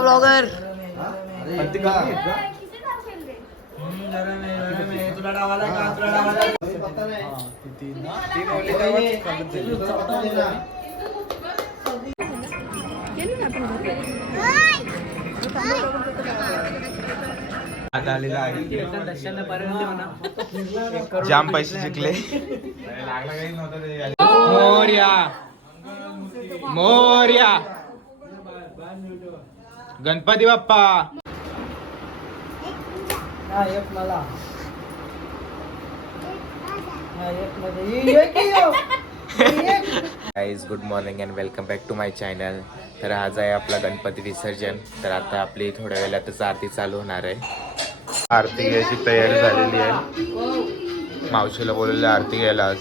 Blogger जाम पैसे जिंकले. Morya Morya Ganpati Bappa. Guys good morning and welcome back to my channel. तर आज आहे आपला गणपती विसर्जन. तर आता आपली थोड्या वेळातच आरती चालू होणार आहे. आरती घ्यायची तयारी झालेली आहे. मावशीला बोलवले आरती घ्यायला आज.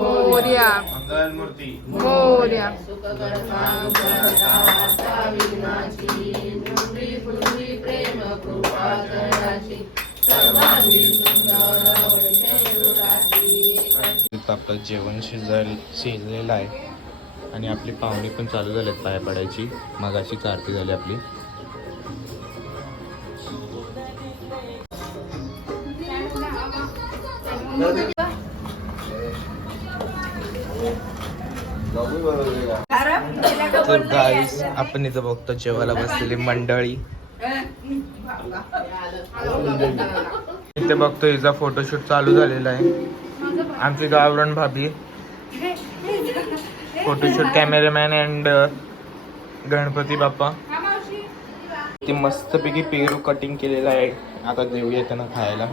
मोर्या मंगलमूर्ती मोर्या. आपलं जेवण शिजलेलं आहे आणि आपली पाहुणी पण चालू झालेत पाया पडायची. मगाशीच आरती झाली आपली. तर गाईस आपण इथं बघतो जेवायला बसलेली मंडळी. इथे बघतो हिचा फोटोशूट चालू झालेला आहे. आमची गावरण भाभी photoshoot cameraman and Ganpati Bappa. ती मस्तपैकी पेरू कटिंग केलेला आहे. आता देऊया त्यांना खायला.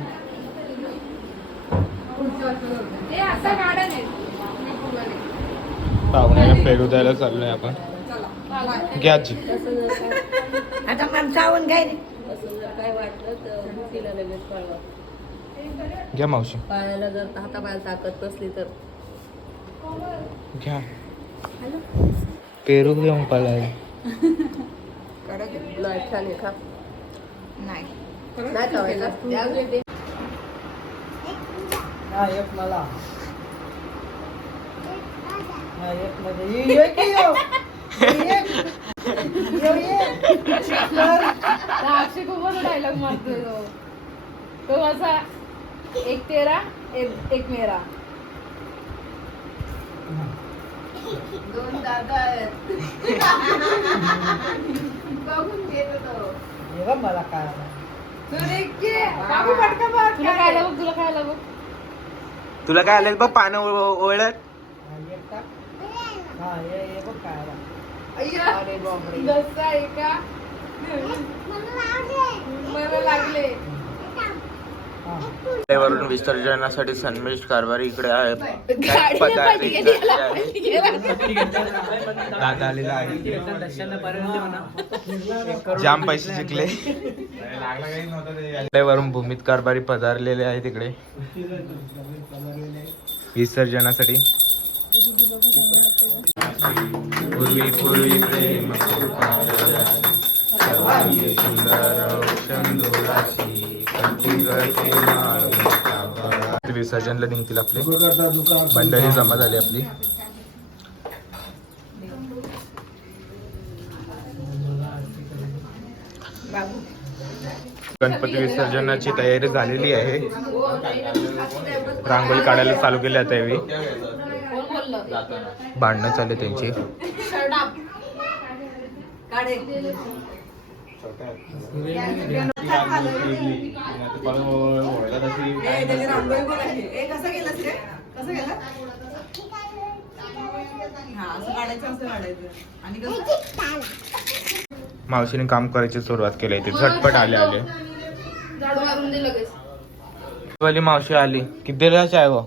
पाहुण्याला पेरू द्यायला चाललोय आपण. घ्या आजी. आता माणसावून घ्याय काय वाटलं तर तिला लगेच कळवा. घ्या मावशी. पायाला जर हातापायाला ताकद नसली तर घ्या. पेरू घेऊन पळाय. नाही छान आहे, खा. नाही नाही खावायचं. डायलॉग मारतोय तो असा. एक तेरा एक मेरा. दोन दादा आहेत. बघून घेतो तो. मला काय तुला काय आलं बघ पानं ओळख. वरून विसर्जनासाठी सन्मिष कारभारी इकडे आहे. दादा आलेला आहे. जाम पैसे जिंकले. वरून भूमित कारभारी पधारलेले आहे तिकडे विसर्जनासाठी. पूर्वी पूर्वी प्रेम विसर्जनला निघतील आपले. मंडळी जमा झाली आपली. गणपती विसर्जनाची तयारी झालेली आहे. रांगोळी काढायला चालू केली आता यावेळी. भांडणं चालले त्यांची. मावशीने काम करायची सुरुवात केली. ते झटपट आले. वाली मावशी आली. किती दिला चाय व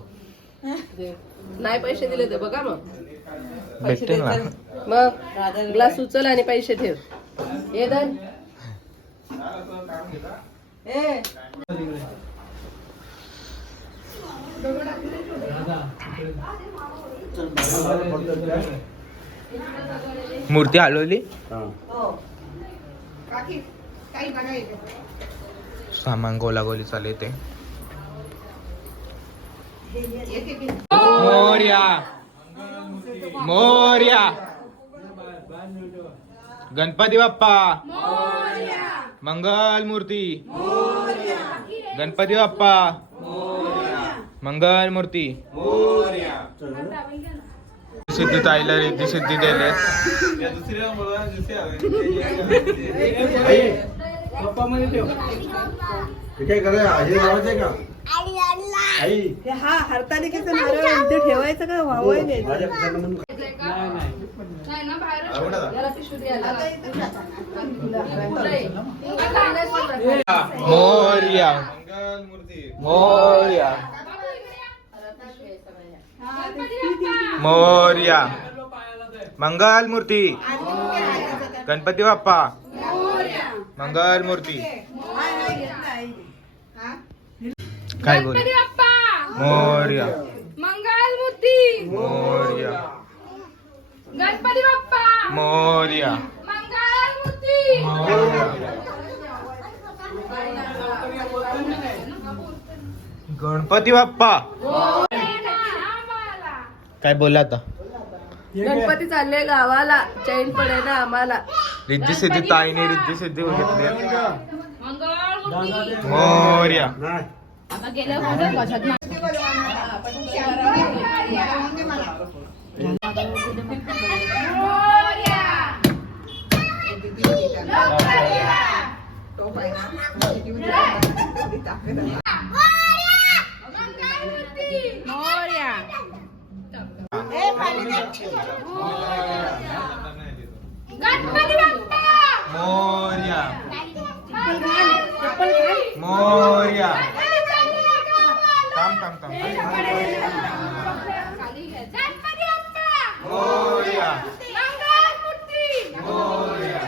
नाही पैसे दिले ते बघा. मग भेटते ना. मग ग्लास उचल आणि पैसे ठेव. हे धन. मूर्ती हलवली. सामान गोलागोली चालू ते. मोर्या मोर्या गणपती बाप्पा मंगल मूर्ती गणपती बाप्पा मंगल मूर्ती सिद्धी ताईला रिद्धी सिद्धी दिले काय करा हे लावायचंय का हा हरतालिकेचं नारळ इथे ठेवायचं का वावय घ्यायचं माझ्या खिशाला म्हणून नाही ना बाहेर मोरया मोरया मोरया मंगल मूर्ती गणपती बाप्पा मंगल मूर्ती काय बोल गणपती बाप्पा मोरया मंगल मूर्ती मोरया गणपती बाप्पा मोरया मंगल मूर्ती गणपती बाप्पा काय बोला आता गणपती चालले गावाला चैन पडे ना आम्हाला रिद्धी सिद्धी ताईने रिद्धी सिद्धी घेतली मंगल मूर्ती मोरया नाही आता गेल्या वर्षात गणपती बाप्पा मोरया मोरया थांब थांब थांब गणपती बाप्पा मोरया मंगल मूर्ती मोरया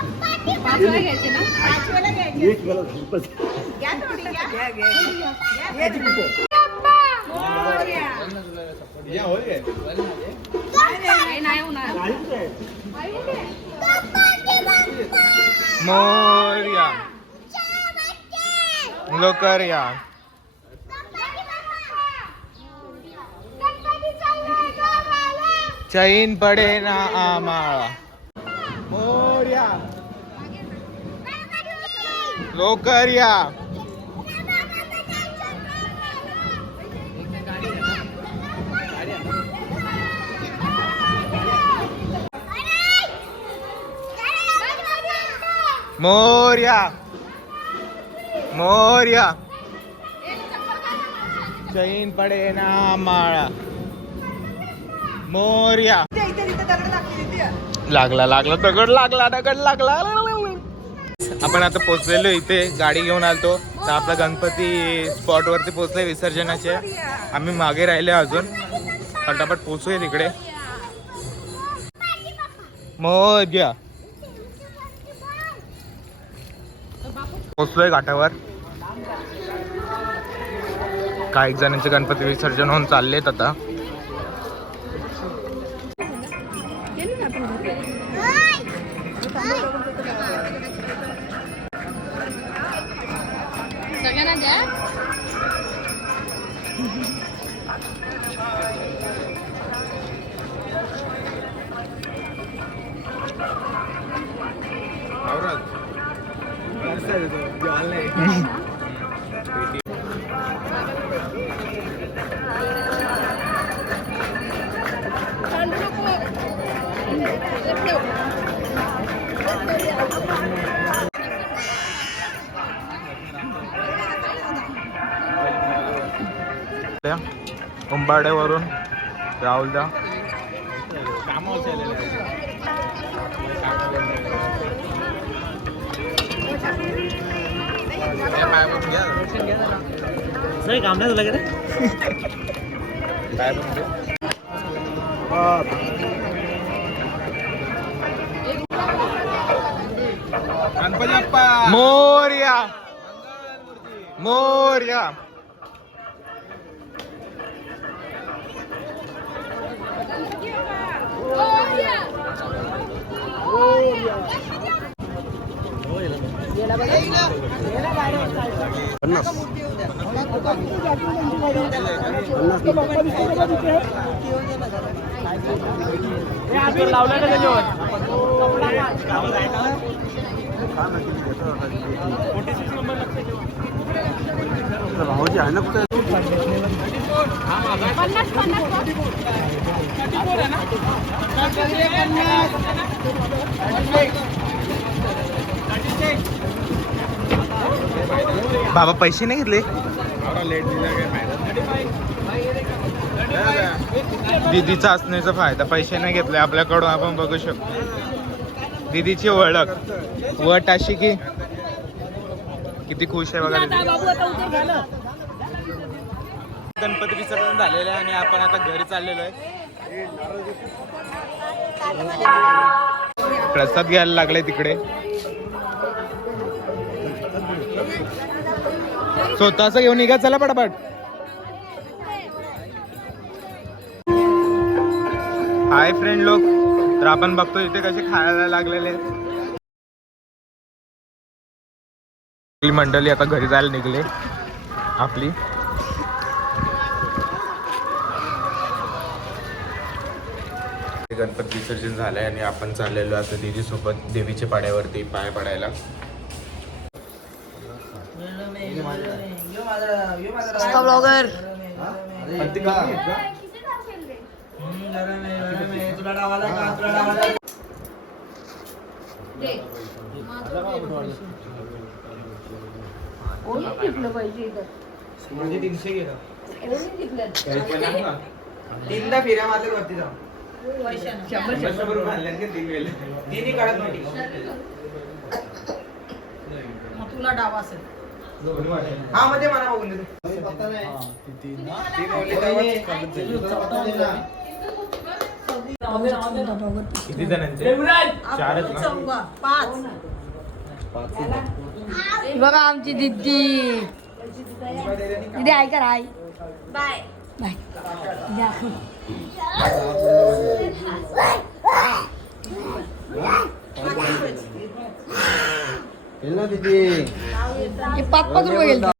घ्यायचे ना एक वेळा झोपच. नाही होणार मोरया लवकर या चैन पडे ना आम्हाला मोरया लवकर या मोरया मोरया चैन पडे ना आम्हाला मोरया लागला लागला दगड लागला दगड लागला आपण आता पोहोचलेलो इथे गाडी घेऊन आलतो तर आपला गणपती स्पॉट वरती पोहोचले विसर्जनाचे आम्ही मागे राहिले अजून फटाफट पोहोचूया तिकडे मोरया पोहोचलोय घाटावर काही जणांचे गणपती विसर्जन होऊन चाललेत आता सगळ्यांना द्या उंबाड्यावरून राहुल दा काम नाही झालं का रे? काय म्हणते गणपती बाप्पा मोरया मोरया भाऊजी आहे ना कुठे बाबा पैसे नाही घेतले दीदीचा असण्याचा फायदा पैसे नाही घेतले आपल्याकडून आपण बघू शकतो दीदीची ओळख वट अशी की किती खुश आहे बघा गणपती विसर्जन झालेलं आहे आणि आपण आता घरी चाललेलो आहे प्रसाद घ्यायला लागले तिकडे स्वतःच घेऊन निघा चला पटापट हाय फ्रेंड लोक तर आपण बघतो इथे कसे खायला लागलेले मंडळी आता घरी जायला निघले आपली गणपती विसर्जन झालंय आणि आपण चाललेलो आता दीदी सोबत देवीच्या पाड्यावरती पाय पडायला ब्लॉगर तीनदा फेऱ्या मारले वरती जाऊन तुला डाव असेल हा मध्ये मला बघून देतो किती जणांचे चारच ना बघा आमची दीदी दीदी ऐका हाय बाय बाय दीदी 5-5 रुपये गेले